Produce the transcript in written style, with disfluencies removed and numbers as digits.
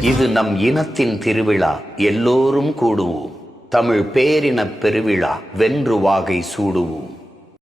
இது நம் இனத்தின் திருவிழா, எல்லோரும் கூடுவோம். தமிழ் பேரினப் பெருவிழா, வென்று வாகை சூடுவோம்.